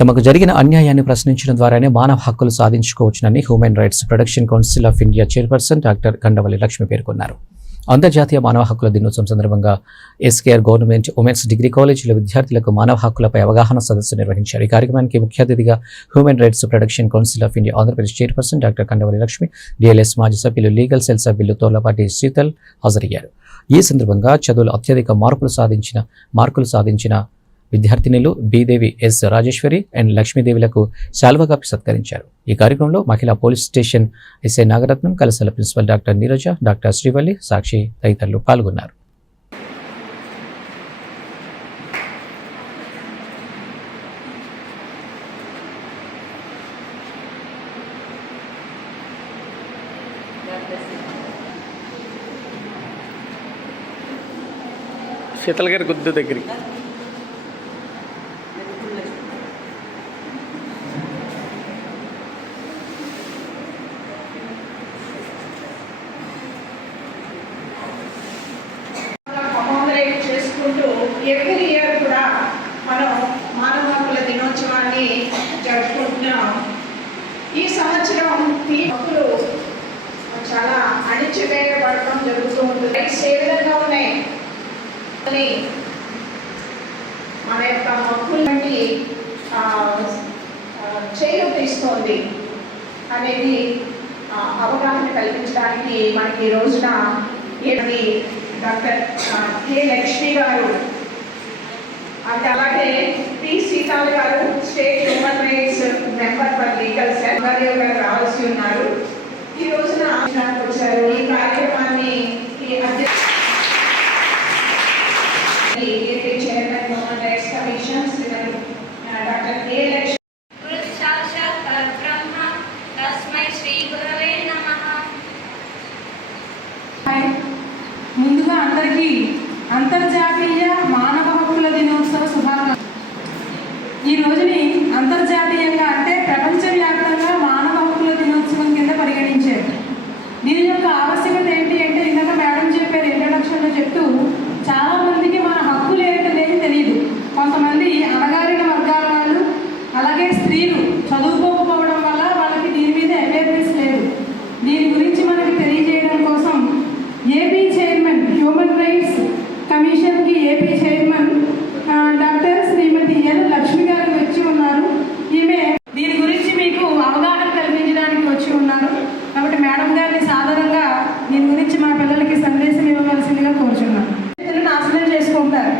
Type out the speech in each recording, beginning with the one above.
తమకు జరిగిన అన్యాయాన్ని ప్రశ్నించడం ద్వారానే మానవ హక్కులు సాధించుకోవచ్చునని human rights protection council of India chairperson doctor Gandavalli Lakshmi పేర్కొన్నారు. అంతర్జాతీయ మానవ హక్కుల దినోత్సవం సందర్భంగా ఎస్కేఆర్ గవర్నమెంట్ ఉమెన్స్ డిగ్రీ కాలేజీల విద్యార్థులకు మానవ హక్కులపై అవగాహన సదస్సు నిర్వహించారు. ఈ కార్యక్రమానికి ముఖ్య అతిథిగా human rights protection council of India Andhra Pradesh chairperson doctor Kandavalli Lakshmi DLS మాజీ సభ్యులు లీగల్ సెల్ సభ్యులు తోలపాటి శీతల్ హాజరయ్యారు. ఈ సందర్భంగా చదువులు అత్యధిక మార్పులు సాధించిన మార్కులు సాధించిన విద్యార్థినిలు బీదేవి ఎస్ రాజేశ్వరి అండ్ లక్ష్మీదేవిలకు శాల్వ కప్పి సత్కరించారు. ఈ కార్యక్రమంలో మహిళా police station SI Nagaratnam కలసల principal doctor Neeraja doctor Srivalli Sakshi తదితరులు పాల్గొన్నారు. శీతల గారి గుద్దు దగ్గరికి. ఎవ్రీ ఇయర్ కూడా మనం మానవ హక్కుల దినోత్సవాన్ని జరుపుకుంటున్నాం. ఈ సంవత్సరం ఈ హక్కులు చాలా అణిచివేయబడటం జరుగుతూ ఉంటుంది. రైట్స్ ఏ విధంగా ఉన్నాయి. అని మన యొక్క హక్కుల నుండి చేయు తీస్తోంది అనేది ఆ, అవగాహన కల్పించడానికి మనకి ఈ రోజున ఏది డాక్టర్ కే కె లక్ష్మి గారు అంటే అలాగే పి. సీతాల్ గారు state human rights member for legal cell గారు రావాల్సి ఉన్నారు. ఈ రోజున వచ్చారు. ఈ కార్యక్రమాన్ని chairman human rights commission doctor Lakshmi. Sri ముందుగా అందరికీ అంతర్జాతీయ మానవ హక్కుల దినోత్సవ శుభాకాంక్షలు ఈ రోజుని అంతర్జాతీయంగా అంటే ప్రపంచవ్యాప్తంగా మానవ హక్కుల దినోత్సవం కింద పరిగణించారు దీని యొక్క ఆవశ్యకత ఏంటి అంటే ఇందాక మేడం చెప్పారు ఇంట్రడక్షన్లో చెప్తూ చాలా మందికి మన హక్కులు ఏంటనేది తెలియదు కొంతమంది అణగారిన వర్గాల వాళ్ళు అలాగే స్త్రీలు చదువుకోకపోవడం వల్ల వాళ్ళకి దీని మీద అవేర్నెస్ లేదు దీని గురించి మనకి తెలియజేయడం కోసం ఏపీ చైర్మన్ హ్యూమన్ రైట్స్ కమిషన్కి ఏపీ చైర్మన్ ఆ, డాక్టర్ శ్రీమతి ఎల్ లక్ష్మి గారు వచ్చి ఉన్నారు ఈమె దీని గురించి మీకు అవగాహన కల్పించడానికి వచ్చి ఉన్నారు కాబట్టి మేడం గారిని సాధారణంగా దీని గురించి మా పిల్లలకి సందేశం ఇవ్వవలసిందిగా కోరుచున్నాను పిల్లలు నాశనం చేసుకుంటారు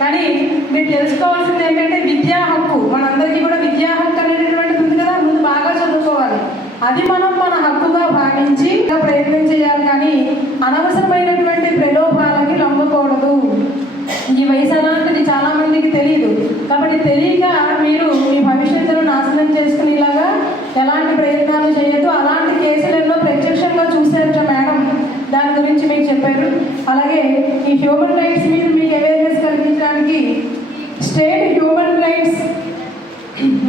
కానీ మీరు తెలుసుకోవాల్సింది ఏంటంటే విద్యా హక్కు మనందరికీ కూడా విద్యా హక్కు అనేటటువంటిది ఉంది కదా ముందు బాగా చదువుకోవాలి అది మనం మన హక్కుగా భావించి ప్రయత్నం చేయాలి కానీ అనవసరమైనటువంటి ప్రలోభాలకి లొంగకూడదు. ఈ వయసు అలాంటిది చాలా మందికి తెలియదు కాబట్టి తెలియక మీరు మీ భవిష్యత్తును నాశనం చేసుకునేలాగా ఎలాంటి ప్రయత్నాలు చేయొద్దు. అలాంటి కేసులు ఎన్నో ప్రత్యక్షంగా చూశారట మేడం. దాని గురించి మీకు చెప్పారు. అలాగే ఈ హ్యూమన్ రైట్స్ మీద మీకు అవేర్నెస్ కల్పించడానికి state human rights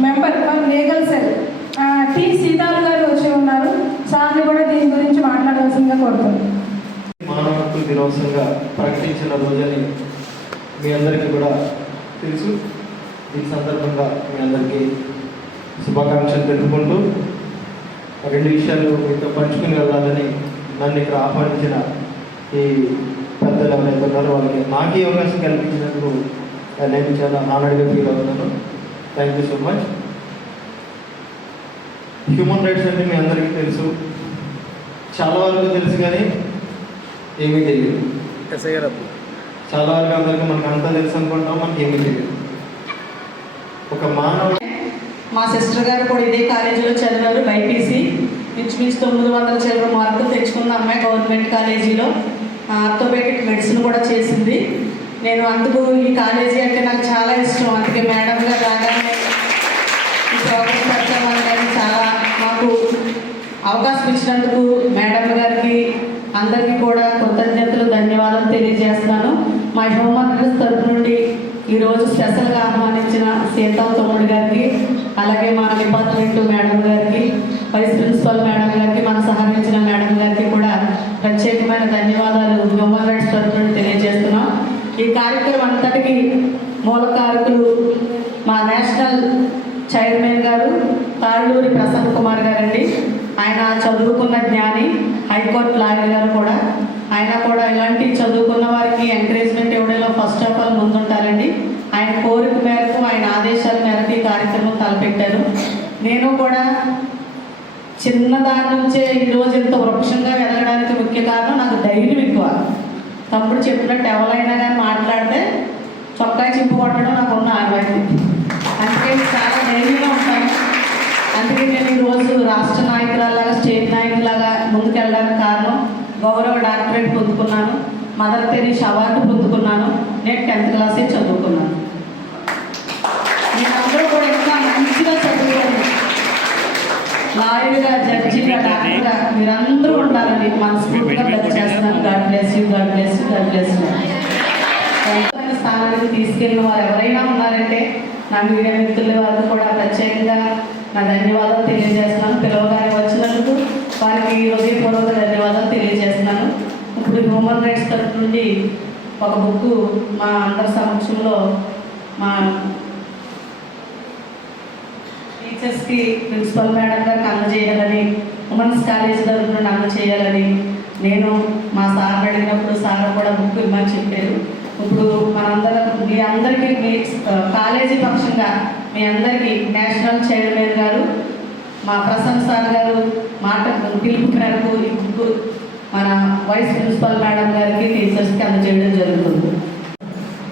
member for legal cell T Seethalu గారు వచ్చి ఉన్నారు సార్ని కూడా దీని గురించి మాట్లాడవలసిందిగా కోరుతున్నాను మానవ హక్కుల దినోత్సవంగా ప్రకటించిన రోజని మీ అందరికీ కూడా తెలుసు. ఈ సందర్భంగా మీ అందరికీ శుభాకాంక్షలు తెలుపుకుంటూ రెండు విషయాలు మీతో పంచుకుని వెళ్ళాలని నన్ను ఇక్కడ ఆహ్వానించిన ఈ పెద్దలు ఎవరైతే ఉన్నారో వాళ్ళకి నాకు ఈ అవకాశం కల్పించినందుకు నేను చాలా ఆనర్డ్గా ఫీల్ అవుతున్నాను. Thank you so much human rights అంటే మీ అందరికీ తెలుసు. చాలా వరకు తెలుసు కానీ ఏమీ తెలియదు. చాలా వరకు అందరికీ మనకు అంతా తెలుసు అనుకుంటాం మనకి ఏమీ తెలియదు. ఒక మానవ మా సిస్టర్ గారు కూడా ఇదే కాలేజీలో చదివారు బైపీసీ. ఇంచుమించు తొమ్మిది వందల చిల్లర మార్కులు తెచ్చుకున్న అమ్మాయి గవర్నమెంట్ కాలేజీలో ఆర్థోపెడిక్ మెడిసిన్ కూడా చేసింది. నేను అందుకు ఈ కాలేజీ అంటే నాకు చాలా ఇష్టం. అందుకే మేడం గారు రాగానే ఈ ప్రోగ్రామ్ పెట్టామని కానీ చాలా మాకు అవకాశం ఇచ్చినందుకు మేడం గారికి అందరికీ కూడా ధన్యవాదాలు తెలియజేస్తున్నాను. మా హ్యూమన్ తరపు నుండి ఈరోజు స్పెషల్గా ఆహ్వానించిన సీతా తమ్ముడు గారికి అలాగే మా డిపార్ట్మెంట్ మేడం గారికి వైస్ ప్రిన్సిపల్ మేడం గారికి మనం సహకరించిన మేడం గారికి కూడా ప్రత్యేకమైన ధన్యవాదాలు హ్యూమన్ రైట్స్ తరపు నుండి తెలియజేస్తున్నాం. ఈ కార్యక్రమం అంతటికి మూల కారకులు మా నేషనల్ చైల్డ్ అల్లూరి ప్రసన్న కుమార్ గారండి. ఆయన చదువుకున్న జ్ఞాని హైకోర్టు లాయర్ గారు కూడా ఆయన కూడా ఇలాంటి చదువుకున్న వారికి ఎంకరేజ్మెంట్ ఇవ్వడంలో ఫస్ట్ ఆఫ్ ఆల్ ముందుంటారండి. ఆయన కోరిక మేరకు ఆయన ఆదేశాల మేరకు ఈ కార్యక్రమం తలపెట్టారు. నేను కూడా చిన్నదాని నుంచే ఈరోజు ఇంత వృక్షంగా వెళ్ళడానికి ముఖ్య కారణం నాకు ధైర్యం ఎక్కువ. తమ్ముడు చెప్పినట్టు ఎవరైనా కానీ మాట్లాడితే చొక్కాయి చింపు కొట్టడం నాకు ఉన్న ఆనవాయితీ. అందుకే చాలా ధైర్యంగా ఉంటాను. అందుకే నేను ఈరోజు రాష్ట్ర నాయకులలాగా స్టేట్ నాయకులాగా ముందుకెళ్ళడానికి కారణం గౌరవ డాక్టరేట్ పొందుకున్నాను. మదర్ తెరీస్ అవార్డు పొందుకున్నాను. నేను టెన్త్ క్లాసే చదువుకున్నాను. అందరూ కూడా ఇంకా మంచిగా చదువుకోండి. లాయర్గా జడ్జిగా డాక్టర్గా మీరందరూ ఉండాలని మనస్ఫూర్తిగా చేస్తున్నాను. God bless you God bless you God bless you స్థానానికి తీసుకెళ్ళిన వారు ఎవరైనా ఉన్నారంటే నా మీడియా మిత్రుల వారికి కూడా ప్రత్యేకంగా నా ధన్యవాదాలు తెలియజేస్తున్నాను. పిలవగానే వచ్చినందుకు వారికి హృదయపూర్వక ధన్యవాదాలు తెలియజేస్తున్నాను. ఇప్పుడు హ్యూమన్ రైట్స్ తరఫు నుండి ఒక బుక్ మా అందరి సమక్షంలో మా టీచర్స్కి ప్రిన్సిపల్ మేడం గారికి అందజేయాలని ఉమెన్స్ కాలేజ్ తరఫు నుండి అందజేయాలని నేను మా సార్ అడిగినప్పుడు సార్ కూడా బుక్ ఇవ్వమని చెప్పారు. ఇప్పుడు మనందరం మీ అందరికీ మీ కాలేజీ పక్షంగా మీ అందరికీ నేషనల్ చైర్మన్ గారు మా ప్రసన్న సార్ గారు మాట పిలుపు మేరకు ఈ బుక్ మన వైస్ ప్రిన్సిపల్ మేడం గారికి టీచర్స్కి అందజేయడం జరుగుతుంది.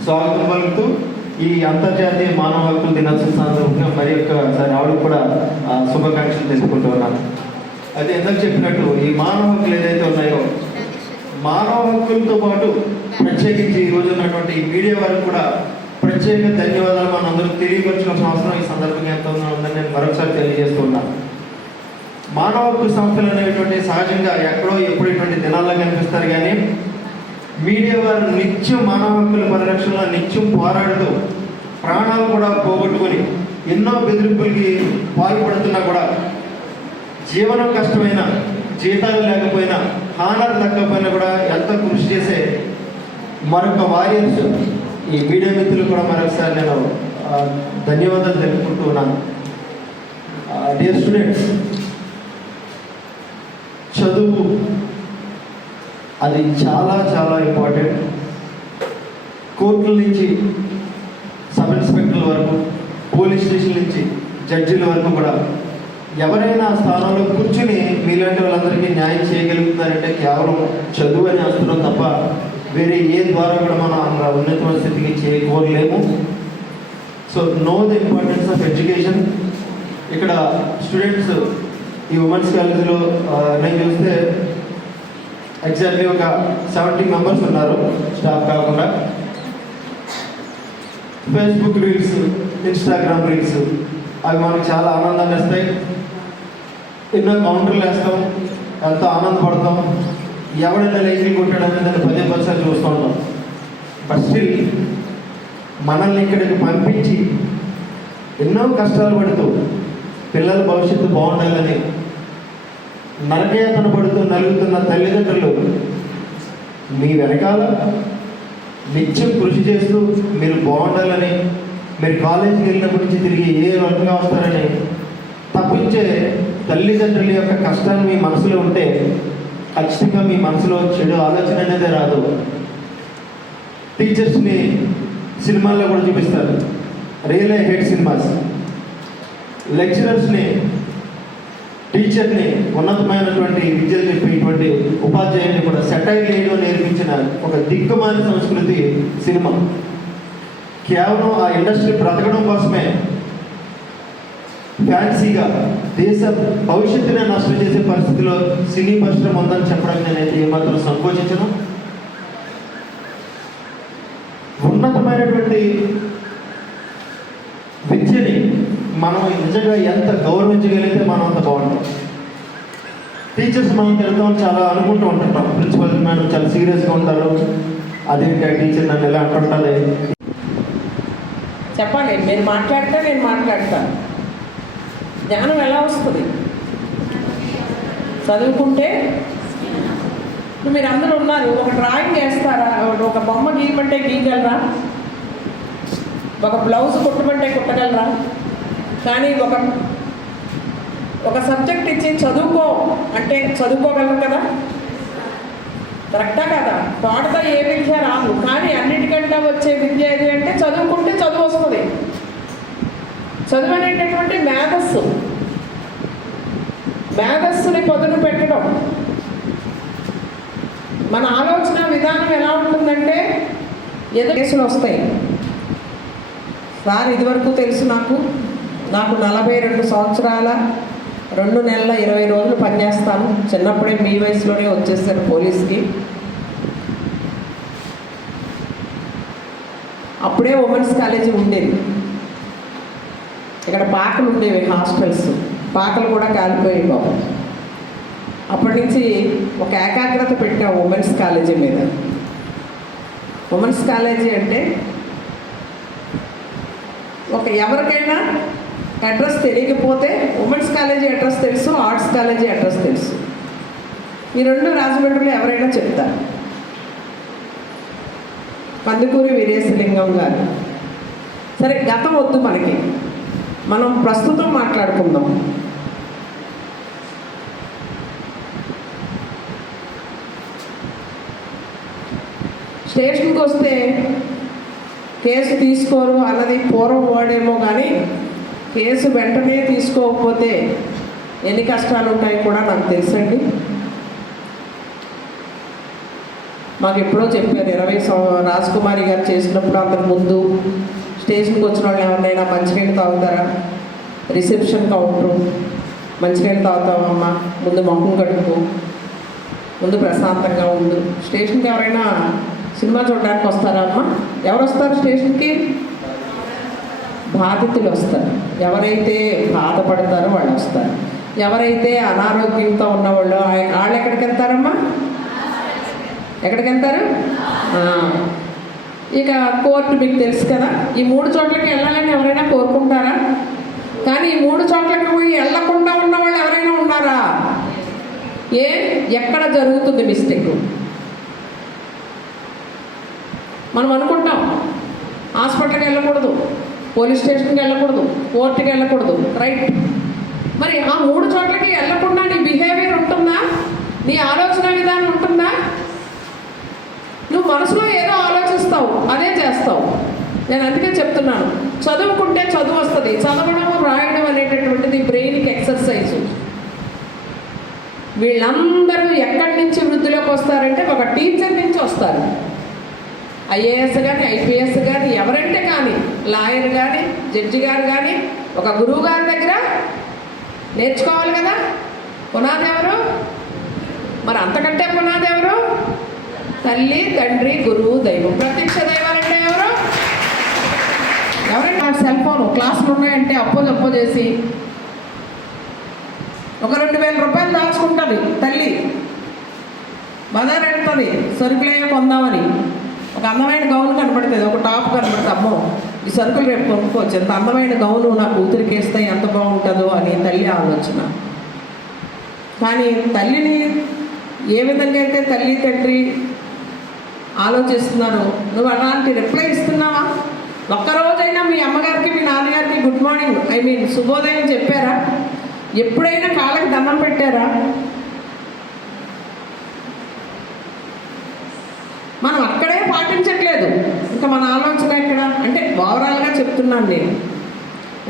స్వాగతం పలుకుతూ ఈ అంతర్జాతీయ మానవ హక్కుల దినోత్సవ సందర్భంగా మరి ఒక్కసారి ఆవిడ కూడా శుభాకాంక్షలు తెలుసుకుంటూ ఉన్నాను. అయితే ఎందుకు చెప్పినట్టు ఈ మానవ హక్కులు ఏదైతే ఉన్నాయో మానవ హక్కులతో పాటు ప్రత్యేకించి ఈ రోజు ఉన్నటువంటి ఈ మీడియా వారికి కూడా ప్రత్యేక ధన్యవాదాలు. మనందరూ అందరూ తెలియపరచుకోవాల్సిన అవసరం ఈ సందర్భంగా ఎంత ఉందని నేను మరొకసారి తెలియజేస్తున్నాను మానవ హక్కు సంస్థలు అనేటువంటి సహజంగా ఎక్కడో ఎప్పుడు ఇటువంటి దినాల్లో కనిపిస్తారు కానీ మీడియా వారు నిత్యం మానవ హక్కుల పరిరక్షణలో నిత్యం పోరాడుతూ ప్రాణాలు కూడా పోగొట్టుకొని ఎన్నో బెదిరింపులకి పాల్పడుతున్నా కూడా జీవనం కష్టమైన జీతాలు లేకపోయినా హానర్ తగ్గకపోయినా కూడా ఎంత కృషి చేసే మరొక వారియర్స్ ఈ మీడియా మిత్రులు కూడా మరొకసారి నేను ధన్యవాదాలు తెలుపుకుంటూ ఉన్నాను. డియర్ స్టూడెంట్స్ చదువు. అది చాలా చాలా ఇంపార్టెంట్ కోర్టుల నుంచి సబ్ ఇన్స్పెక్టర్ల వరకు పోలీస్ స్టేషన్ నుంచి జడ్జిల వరకు కూడా ఎవరైనా స్థానంలో కూర్చుని మీలాంటి వాళ్ళందరికీ న్యాయం చేయగలుగుతారంటే కేవలం చదువు అని వస్తున్నాం తప్ప వేరే ఏ ద్వారా కూడా మనం అంత ఉన్నతమైన స్థితికి చేకూరలేము so know the importance of education ఇక్కడ స్టూడెంట్స్ ఈ ఉమెన్స్ కాలేజీలో నేను చూస్తే ఎగ్జాక్ట్లీ ఒక సెవెంటీ మెంబర్స్ ఉన్నారు స్టాఫ్ కాకుండా. ఫేస్బుక్ రీల్స్ ఇన్స్టాగ్రామ్ రీల్స్ అవి మనకు చాలా ఆనందాన్ని ఇస్తాయి ఎన్నో కౌంటర్లు వేస్తాం ఎంతో ఆనందపడతాం. ఎవడైనా లేచి కొట్టడం దాన్ని పదే పదిసారి చూస్తూ ఉంటాం. బట్ స్టిల్ మనల్ని ఇక్కడికి పంపించి ఎన్నో కష్టాలు పడుతూ పిల్లల భవిష్యత్తు బాగుండాలని నరకయాతన పడుతూ నలుగుతున్న తల్లిదండ్రులు మీ వెనకాల నిత్యం కృషి చేస్తూ మీరు బాగుండాలని మీరు కాలేజీకి వెళ్ళినప్పటి నుంచి తిరిగి ఏ రకంగా వస్తారని తప్పించే తల్లిదండ్రుల యొక్క కష్టాన్ని మీ మనసులో ఉంటే ఖచ్చితంగా మీ మనసులో చెడు ఆలోచన అనేది రాదు. టీచర్స్ని సినిమాల్లో కూడా చూపిస్తారు. Real head cinemas. లెక్చరర్స్ని టీచర్ని ఉన్నతమైనటువంటి విద్యలు చెప్పేటువంటి ఉపాధ్యాయుని కూడా సెటైర్ వేయడం నేర్పించిన ఒక దిక్కుమాలిన సంస్కృతి సినిమా. కేవలం ఆ ఇండస్ట్రీ బ్రతకడం కోసమే ఫ్యాన్సీగా దేశ భవిష్యత్తునే నష్టం చేసే పరిస్థితిలో సినీ పరిశ్రమ ఉందని చెప్పడానికి నేనైతే ఏమాత్రం సంకోచించను. ఉన్నతమైనటువంటి మనం నిజంగా ఎంత గౌరవించగలిగితే మనం అంత బాగుంటాం. టీచర్స్ మనం తిడతాం చాలా అనుకుంటూ ఉంటుంటాం ప్రిన్సిపల్ మేడం చాలా సీరియస్గా ఉంటారు. అదేంటి ఆ టీచర్ నన్ను ఎలా అంటుంటుంది చెప్పండి మీరు మాట్లాడితే నేను మాట్లాడతాను. జ్ఞానం ఎలా వస్తుంది? చదువుకుంటే? మీరు అందరూ ఉన్నారు. ఒక డ్రాయింగ్ వేస్తారా? ఒక బొమ్మ గీయమంటే గీయగలరా? ఒక బ్లౌజ్ కుట్టమంటే కుట్టగలరా? కానీ ఒక ఒక సబ్జెక్ట్ ఇచ్చి చదువుకో అంటే చదువుకోగలం కదా? కరెక్టా కదా? పాడతా ఏ విద్య రాదు కానీ అన్నిటికంటే వచ్చే విద్య ఏది అంటే చదువుకుంటే చదువు వస్తుంది. చదువు అనేటటువంటి మేధస్సు. మేధస్సుని పొదును పెట్టడం. మన ఆలోచన విధానం ఎలా ఉంటుందంటే ఎదురు కేసులు వస్తాయి. సార్ ఇదివరకు తెలుసు నాకు నాకు నలభై రెండు సంవత్సరాల రెండు నెలల ఇరవై రోజులు పనిచేస్తాను. చిన్నప్పుడే మీ వయసులోనే వచ్చేసారు పోలీస్కి. అప్పుడే ఉమెన్స్ కాలేజీ ఉండేది. ఇక్కడ పాకలు ఉండేవి హాస్టల్స్. పాకలు కూడా కాలిపోయాయి బాబు. అప్పటి నుంచి ఒక ఏకాగ్రత పెట్టాం ఉమెన్స్ కాలేజీ మీద. ఉమెన్స్ కాలేజీ అంటే ఒక ఎవరికైనా అడ్రస్ తెలియకపోతే ఉమెన్స్ కాలేజీ అడ్రస్ తెలుసు ఆర్ట్స్ కాలేజీ అడ్రస్ తెలుసు. ఈ రెండు రాజమండ్రిలో ఎవరైనా చెప్తారు. కందుకూరి వీరేశలింగం గారు. సరే గతం వద్దు మనకి. మనం ప్రస్తుతం మాట్లాడుకుందాం. స్టేషన్కి వస్తే కేసు తీసుకోరు అన్నది పూర్వం వాడేమో కానీ కేసు వెంటనే తీసుకోకపోతే ఎన్ని కష్టాలు ఉంటాయో కూడా నాకు తెలుసండి. మాకు ఎప్పుడో చెప్పారు ఇరవై సం- రాజకుమారి గారు చేసినప్పుడు అంతకు ముందు స్టేషన్కి వచ్చిన వాళ్ళు ఎవరినైనా మంచినీళ్ళు తాగుతారా? రిసెప్షన్ కౌంటరు మంచినీళ్ళు తాగుతామమ్మా ముందు మొహం కడుపు ముందు ప్రశాంతంగా ఉండు. స్టేషన్కి ఎవరైనా సినిమా చూడడానికి వస్తారా అమ్మా? ఎవరు వస్తారు స్టేషన్కి? బాధితులు వస్తారు ఎవరైతే బాధపడతారో వాళ్ళు వస్తారు ఎవరైతే అనారోగ్యంతో ఉన్నవాళ్ళు వాళ్ళు ఎక్కడికి వెళ్తారమ్మా ఎక్కడికి వెళ్తారు ఇక కోర్టు మీకు తెలుసు కదా ఈ మూడు చోట్లకి వెళ్ళాలని ఎవరైనా కోరుకుంటారా? కానీ ఈ మూడు చోట్లకి పోయి వెళ్ళకుండా ఉన్న వాళ్ళు ఎవరైనా ఉన్నారా? ఏ? ఎక్కడ జరుగుతుంది మిస్టేక్? మనం అనుకుంటాం పోలీస్ స్టేషన్కి వెళ్ళకూడదు కోర్టుకి వెళ్ళకూడదు రైట్ మరి ఆ మూడు చోట్లకి వెళ్ళకుండా నీ బిహేవియర్ ఉంటుందా? నీ ఆలోచన విధానం ఉంటుందా? నువ్వు మనసులో ఏదో ఆలోచిస్తావు అదే చేస్తావు. నేను అందుకే చెప్తున్నాను చదువుకుంటే చదువు వస్తుంది చదవడం రాయడం అనేటటువంటిది బ్రెయిన్కి ఎక్సర్సైజ్ వీళ్ళందరూ ఎక్కడి నుంచి వృద్ధిలోకి వస్తారంటే ఒక టీచర్ నుంచి వస్తారు. ఐఏఎస్ కానీ ఐపీఎస్ కానీ ఎవరంటే కానీ లాయర్ కానీ జడ్జి గారు కానీ ఒక గురువు గారి దగ్గర నేర్చుకోవాలి కదా? పునాది ఎవరు? మరి అంతకంటే పునాది ఎవరు? తల్లి తండ్రి గురువు దైవం. ప్రత్యక్ష దైవాలంటే ఎవరు? ఎవరైనా నాకు సెల్ ఫోన్? క్లాసులు ఉన్నాయంటే అప్పో తప్పో చేసి ఒక రెండు వేల రూపాయలు దాచుకుంటుంది తల్లి. మదర్ అంటుంది సరుకులే కొందామని. ఒక అందమైన గౌన్ కనపడుతుంది ఒక టాప్ కనపడుతుంది. అమ్మో ఈ సరుకులు రేపు కొనుక్కోవచ్చు. ఎంత అందమైన గౌను నా కూతురికి వేస్తే ఎంత బాగుంటుందో అని తల్లి ఆలోచన. కానీ తల్లిని ఏ విధంగా అయితే తల్లి తండ్రి ఆలోచిస్తున్నారో నువ్వు అలాంటి రిప్లై ఇస్తున్నావా? ఒక్కరోజైనా మీ అమ్మగారికి మీ నాన్నగారికి గుడ్ మార్నింగ్ ఐ మీన్ శుభోదయం చెప్పారా? ఎప్పుడైనా కాళ్ళకి దండం పెట్టారా మనం అక్కడే పాటించట్లేదు ఇంకా మన ఆలోచన ఎక్కడ? అంటే ఓవరాల్గా చెప్తున్నాను నేను.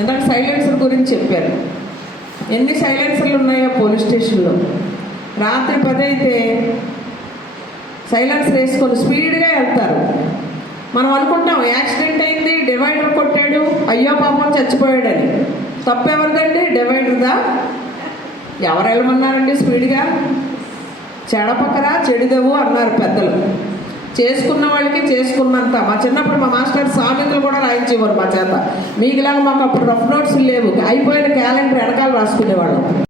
ఇందాక సైలెన్సర్ గురించి చెప్పారు. ఎన్ని సైలెన్సర్లు ఉన్నాయో పోలీస్ స్టేషన్లో. రాత్రి పదైతే సైలెన్సర్ వేసుకొని స్పీడ్గా వెళ్తారు. మనం అనుకుంటాం యాక్సిడెంట్ అయింది డివైడర్ కొట్టాడు అయ్యో పాపం చచ్చిపోయాడని. తప్పెవరిదండి? డివైడర్దా? ఎవరు వెళ్ళమన్నారండి స్పీడ్గా? చెడపక్కరా చెడుదవు అన్నారు పెద్దలు. చేసుకున్న వాళ్ళకి చేసుకున్నంత. మా చిన్నప్పుడు మా మాస్టర్ సామెతలు కూడా రాయించేవారు మా చేత. మీకులాగా మాకు అప్పుడు రఫ్ నోట్స్ లేవు. అయిపోయిన క్యాలెండర్ వెనకాల రాసుకునేవాళ్ళం.